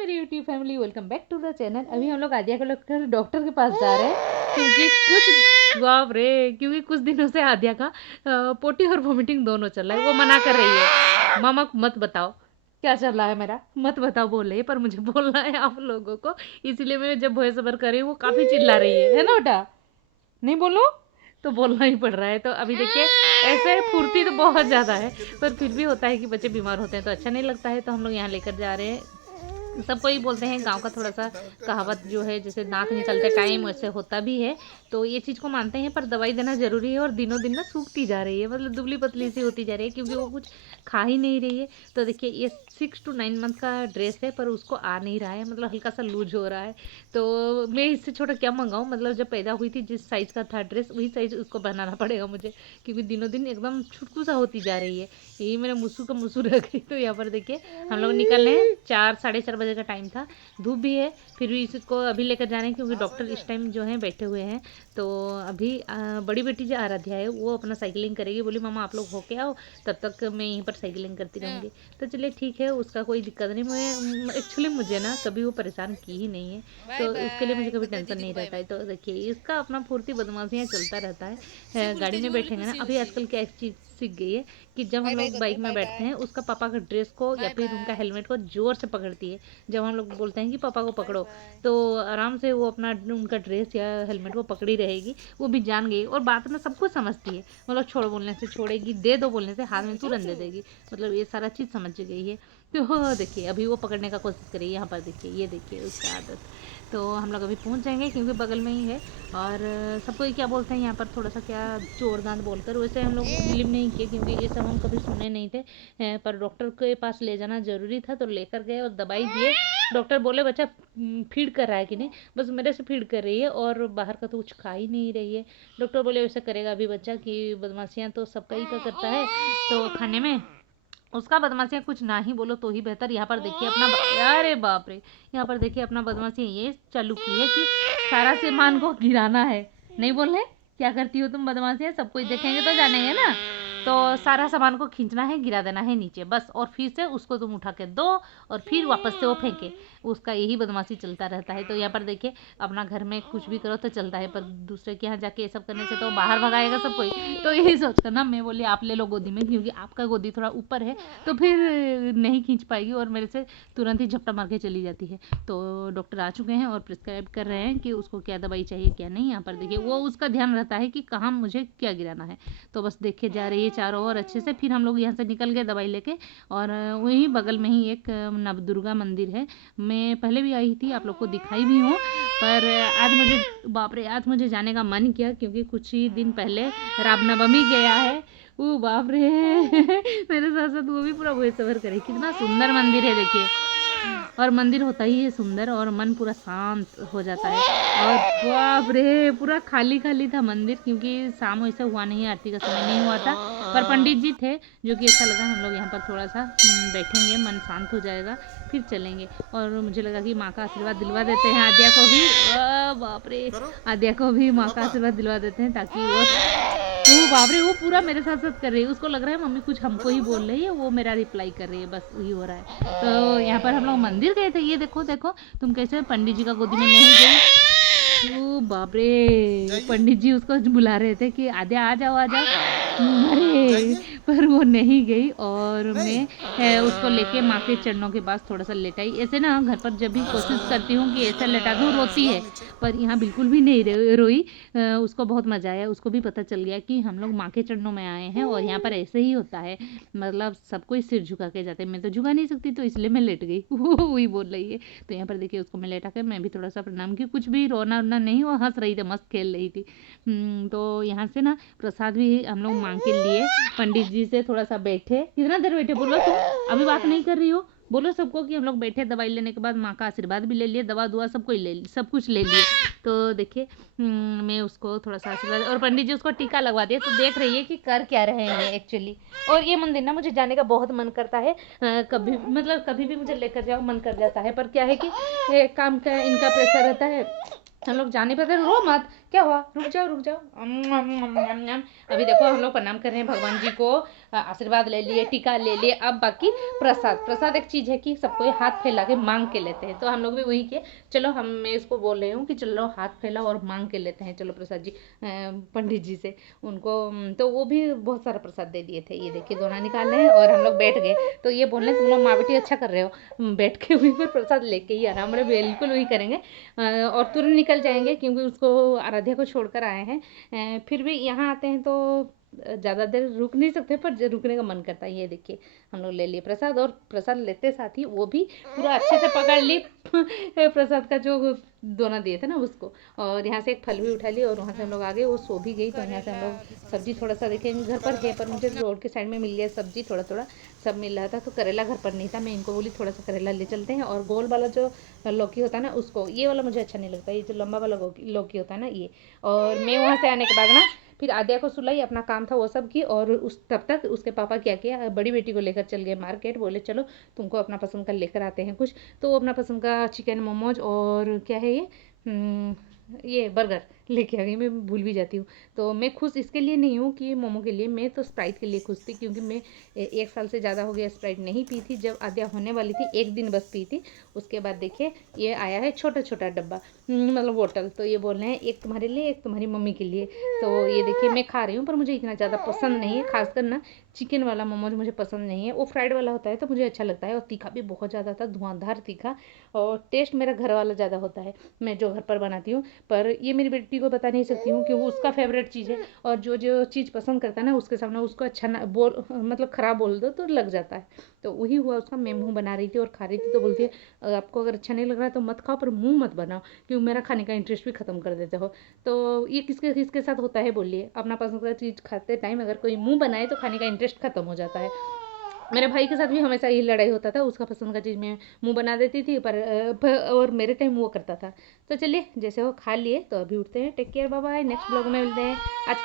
मेरी YouTube family, welcome back to the channel. अभी हम लोग आद्या को लेकर डॉक्टर के पास जा रहे हैं क्योंकि बाप रे, क्योंकि कुछ दिनों से आद्या का पोटी और वोमिटिंग दोनों चल रहा है। वो मना कर रही है, मामा मत बताओ क्या चल रहा है मेरा, मत बताओ बोल रही है, पर मुझे बोलना है आप लोगों को, इसलिए मैं जब वॉइस ओवर कर रही हूँ वो काफ़ी चिल्ला रही है ना बेटा, नहीं बोलो तो बोलना ही पड़ रहा है। तो अभी देखिए ऐसे फुर्ती तो बहुत ज़्यादा है, पर फिर भी होता है कि बच्चे बीमार होते हैं तो अच्छा नहीं लगता है। तो हम लोग यहाँ लेकर जा रहे हैं। सबको ही बोलते हैं, गांव का थोड़ा सा कहावत जो है, जैसे नाक निकलते टाइम वैसे होता भी है, तो ये चीज़ को मानते हैं। पर दवाई देना ज़रूरी है और दिनों दिन ना सूखती जा रही है, मतलब दुबली पतली सी होती जा रही है क्योंकि वो कुछ खा ही नहीं रही है। तो देखिए ये 6 to 9 मंथ का ड्रेस है पर उसको आ नहीं रहा है, मतलब हल्का सा लूज हो रहा है। तो मैं इससे छोटा क्या मंगाऊँ, मतलब जब पैदा हुई थी जिस साइज़ का था ड्रेस वही साइज़ उसको बनाना पड़ेगा मुझे, क्योंकि दिनों दिन एकदम छुटकू सा होती जा रही है। यही मेरा मुसू का मुसू रह गई। तो यहाँ पर देखिए हम लोग निकल रहे हैं, 4 साढ़े 4 बजे का टाइम था, धूप भी है, फिर भी इसको अभी लेकर जा रहे हैं क्योंकि डॉक्टर इस टाइम जो है बैठे हुए हैं। तो अभी बड़ी बेटी जो आराध्या है वो अपना साइकिलिंग करेगी, बोली मामा आप लोग होके आओ, तब तक मैं यहीं पर साइकिलिंग करती रहूँगी। तो चलिए ठीक है, उसका कोई दिक्कत नहीं। मैं एक्चुअली मुझे ना कभी वो परेशान की ही नहीं है, तो उसके लिए मुझे कभी टेंशन नहीं रहता है। तो देखिए इसका अपना फुर्ती बदमाशियाँ चलता रहता है। गाड़ी में बैठेंगे ना, अभी आजकल क्या एक चीज़ सीख गई है कि जब हम लोग बाइक में बैठते हैं उसका पापा का ड्रेस को या फिर उनका हेलमेट को ज़ोर से पकड़ती है। जब हम लोग बोलते हैं कि पापा को पकड़ो, तो आराम से वो अपना उनका ड्रेस या हेलमेट को पकड़ी रहेगी। वो भी जान गई और बात में सब कुछ समझती है, मतलब छोड़ो बोलने से छोड़ेगी, दे दो बोलने से हाथ में तुरंत दे देगी, मतलब ये सारा चीज़ समझ गई है। तो देखिए अभी वो पकड़ने का कोशिश करिए, यहाँ पर देखिए, ये देखिए उसका आदत। तो हम लोग अभी पहुँच जाएंगे क्योंकि बगल में ही है। और सबको क्या बोलते हैं यहाँ पर थोड़ा सा क्या चोर दांत बोलकर, वैसे हम लोग बिलीव नहीं किए क्योंकि ये सब हम कभी सुने नहीं थे। पर डॉक्टर के पास ले जाना ज़रूरी था तो लेकर गए और दवाई दिए। डॉक्टर बोले बच्चा फीड कर रहा है कि नहीं, बस मेरे से फीड कर रही है और बाहर का तो कुछ खा ही नहीं रही है। डॉक्टर बोले वैसे करेगा अभी बच्चा कि बदमाशियाँ तो सबका ही का करता है, तो खाने में उसका बदमाशियाँ कुछ ना ही बोलो तो ही बेहतर। यहाँ पर देखिए अपना अरे बाप रे, यहाँ पर देखिए अपना बदमाशियाँ ये चालू की है कि सारा सामान को गिराना है। नहीं बोल रहे क्या करती हो तुम बदमाशियाँ, सब कुछ देखेंगे तो जानेंगे ना। तो सारा सामान को खींचना है, गिरा देना है नीचे बस, और फिर से उसको तुम उठा के दो और फिर वापस से वो फेंके। उसका यही बदमाशी चलता रहता है। तो यहाँ पर देखिए अपना घर में कुछ भी करो तो चलता है, पर दूसरे के यहाँ जाके ये सब करने से तो बाहर भगाएगा सब कोई। तो यही सोच कर ना मैं बोली आप ले लो गोदी में, क्योंकि आपका गोदी थोड़ा ऊपर है तो फिर नहीं खींच पाएगी और मेरे से तुरंत ही झपटा मार के चली जाती है। तो डॉक्टर आ चुके हैं और प्रिस्क्राइब कर रहे हैं कि उसको क्या दवाई चाहिए क्या नहीं। यहाँ पर देखिए वो उसका ध्यान रहता है कि कहाँ मुझे क्या गिराना है। तो बस देखे जा रही है चारों ओर अच्छे से। फिर हम लोग यहाँ से निकल गए दवाई लेके, और वहीं बगल में ही एक नवदुर्गा मंदिर है। मैं पहले भी आई थी, आप लोग को दिखाई भी हूँ, पर आज मुझे बाप रे आज मुझे जाने का मन किया क्योंकि कुछ ही दिन पहले रामनवमी गया है। ओ बाप रे मेरे साथ साथ वो भी पूरा वॉइस ओवर करे। कितना सुंदर मंदिर है देखिए, और मंदिर होता ही है सुंदर और मन पूरा शांत हो जाता है। और बाप रे पूरा खाली खाली था मंदिर क्योंकि शाम वैसे हुआ नहीं, आरती का समय नहीं हुआ था, पर पंडित जी थे जो कि अच्छा लगा। हम लोग यहाँ पर थोड़ा सा बैठेंगे, मन शांत हो जाएगा, फिर चलेंगे। और मुझे लगा कि माँ का आशीर्वाद दिलवा देते हैं आद्या को भी, बाप रे आद्या को भी माँ का आशीर्वाद दिलवा देते हैं ताकि वो बाप रे वो पूरा मेरे साथ साथ कर रही है। उसको लग रहा है मम्मी कुछ हमको ही बोल रही है, वो मेरा रिप्लाई कर रही है, बस वही हो रहा है। तो यहाँ पर हम लोग मंदिर गए थे। ये देखो देखो तुम कैसे पंडित जी का गोदी में नहीं गई। ओ बाप रे पंडित जी उसको बुला रहे थे कि आद्या आ जाओ आ जाओ, अरे पर वो नहीं गई। और मैं उसको लेके माँ के चरणों के पास थोड़ा सा लेटाई। ऐसे ना घर पर जब भी कोशिश करती हूँ कि ऐसा लेटा दूँ रोती है, पर यहाँ बिल्कुल भी नहीं रोई। उसको बहुत मज़ा आया, उसको भी पता चल गया कि हम लोग माँ के चरणों में आए हैं और यहाँ पर ऐसे ही होता है, मतलब सब कोई सिर झुका के जाते हैं। मैं तो झुका नहीं सकती तो इसलिए मैं लेट गई वही बोल रही है। तो यहाँ पर देखिए उसको मैं लेटा कर मैं भी थोड़ा सा प्रणाम की, कुछ भी रोना वोना नहीं, वो हंस रही थी, मस्त खेल रही थी। तो यहाँ से ना प्रसाद भी हम लोग मांग के लिए पंडित जी से थोड़ा सा बैठे। कितना देर बैठे बोलो तुम, अभी बात नहीं कर रही हो, बोलो सबको कि हम लोग बैठे दवाई लेने के बाद माँ का आशीर्वाद भी ले लिए, दवा दुआ सब कुछ ले लिए। तो देखिए मैं उसको थोड़ा सा आशीर्वाद, और पंडित जी उसको टीका लगवा दिया। तो देख रही है कि कर क्या रहे हैं एक्चुअली। और ये मंदिर ना मुझे जाने का बहुत मन करता है, कभी मतलब कभी भी मुझे लेकर जाओ मन कर जाता है, पर क्या है कि काम का इनका प्रेशर रहता है। हम लोग जाने पर रो मत, क्या हुआ, रुक जाओ रुक जाओ। अभी देखो हम लोग प्रणाम कर रहे हैं भगवान जी को, आशीर्वाद ले लिए, टीका ले लिए। अब बाकी प्रसाद। प्रसाद एक चीज़ है कि सबको हाथ फैला के मांग के लेते हैं, तो हम लोग भी वही किए। चलो मैं इसको बोल रही हूँ कि चलो हाथ फैलाओ और मांग के लेते हैं, चलो प्रसाद जी पंडित जी से उनको। तो वो भी बहुत सारा प्रसाद दे दिए थे। ये देखिए दोना निकाल रहे हैं और हम लोग बैठ गए। तो ये बोल रहे हैं तुम लोग माँ बेटी अच्छा कर रहे हो, बैठ के वहीं पर प्रसाद लेके ही आना। हमारे बिल्कुल वही करेंगे और तुरंत निकल जाएंगे क्योंकि उसको आराध्या को छोड़कर आए हैं। फिर भी यहाँ आते हैं तो ज़्यादा देर रुक नहीं सकते, पर रुकने का मन करता है। ये देखिए हम लोग ले लिए प्रसाद, और प्रसाद लेते साथ ही वो भी पूरा अच्छे से पकड़ ली प्रसाद का जो दोना दिए थे ना उसको। और यहाँ से एक फल भी उठा ली और वहाँ से हम लोग आ गए। वो सो भी गई, तो यहाँ से हम लोग सब्जी थोड़ा सा देखेंगे, घर पर है पर मुझे रोड के साइड में मिल गया सब्जी, थोड़ा थोड़ा सब मिल रहा था। तो करेला घर पर नहीं था, मैं इनको बोली थोड़ा सा करेला ले चलते हैं। और गोल वाला जो लौकी होता है ना उसको, ये वाला मुझे अच्छा नहीं लगता, ये जो लंबा वाला लौकी होता है ना ये। और मैं वहाँ से आने के बाद ना फिर आद्या को सुलाई, अपना काम था वो सब की। और उस तब तक उसके पापा क्या किया, बड़ी बेटी को लेकर चल गए मार्केट। बोले चलो तुमको अपना पसंद का लेकर आते हैं कुछ। तो वो अपना पसंद का चिकन मोमोज और क्या है ये बर्गर लेके आ गई। मैं भूल भी जाती हूँ। तो मैं खुश इसके लिए नहीं हूँ कि मोमो के लिए, मैं तो स्प्राइट के लिए खुश थी, क्योंकि मैं 1 साल से ज़्यादा हो गया स्प्राइट नहीं पी थी। जब आद्या होने वाली थी 1 दिन बस पी थी। उसके बाद देखिए ये आया है छोटा छोटा डब्बा, मतलब बोतल। तो ये बोल रहे हैं एक तुम्हारे लिए एक तुम्हारी मम्मी के लिए। तो ये देखिए मैं खा रही हूँ, पर मुझे इतना ज़्यादा पसंद नहीं है। खासकर ना चिकन वाला मोमोज मुझे पसंद नहीं है। वो फ्राइड वाला होता है तो मुझे अच्छा लगता है, और तीखा भी बहुत ज़्यादा था, धुआंधार तीखा। और टेस्ट मेरा घर वाला ज़्यादा होता है, मैं जो घर पर बनाती हूँ। पर ये मेरी बेटी को बता नहीं सकती हूँ कि वो उसका फेवरेट चीज़ है, और जो जो चीज़ पसंद करता है ना उसके सामने उसको अच्छा ना बोल, मतलब ख़राब बोल दो तो लग जाता है। तो वही हुआ उसका। मैं मुँह बना रही थी और खा रही थी, तो बोलती है आपको अगर अच्छा नहीं लग रहा है तो मत खाओ, पर मुँह मत बनाओ क्योंकि मेरा खाने का इंटरेस्ट भी ख़त्म कर देते हो। तो ये किसके किसके साथ होता है बोलिए, अपना पसंद का चीज़ खाते टाइम अगर कोई मुँह बनाए तो खाने का इंटरेस्ट ख़त्म हो जाता है। मेरे भाई के साथ भी हमेशा यही लड़ाई होता था, उसका पसंद का चीज़ मैं मुँह बना देती थी, और मेरे टाइम वो करता था। तो चलिए जैसे हो खा लिए, तो अभी उठते हैं। Take care, bye bye, next blog में मिलते हैं। आज